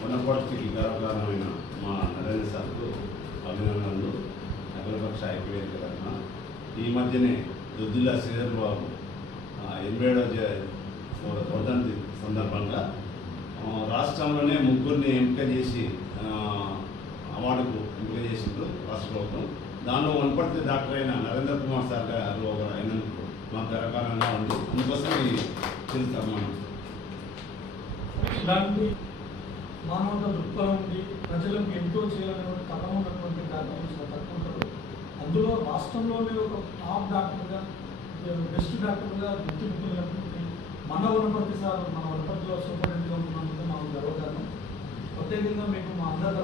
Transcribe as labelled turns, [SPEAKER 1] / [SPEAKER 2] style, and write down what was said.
[SPEAKER 1] వనపర్తికి గర్వకారణమైన మా నరేంద్ర సార్కు అభినందనలు. అఖిలపక్ష ఐక్యవేదిక తరఫున ఈ మధ్యనే దుద్దిల్ల శ్రీధర్ బాబు ఎనభై ఏడవ వర్ధంతి సందర్భంగా రాష్ట్రంలోనే ముగ్గురిని ఎంపిక చేసి అవార్డుకు ఎంపిక చేసిండ్రు రాష్ట్ర ప్రభుత్వం. దానిలో వనపడితే డాక్టర్ అయిన నరేంద్ర కుమార్ సార్ గారు ఒకరు అయినందుకు మాకు గర్వకారణంగా ఉంది. అందుకోసం ఈ తెలుస్తాం మనం
[SPEAKER 2] ఇలాంటి మానవత దృక్పథం ఉంది ప్రజలకు ఎంతో చేయాలనే తపన ఉన్నటువంటి డాక్టర్లు తక్కువ ఉంటారు. అందులో రాష్ట్రంలోనే ఒక టాప్ డాక్టర్గా బెస్ట్ డాక్టర్గా గుర్తింపు మన వనపర్తి సార్ మన వనపర్తిలో సూపరింటెండెంట్గా ఉన్నందుకు మాకు గర్వకారణం ప్రత్యేకంగా మీకు మా అందరి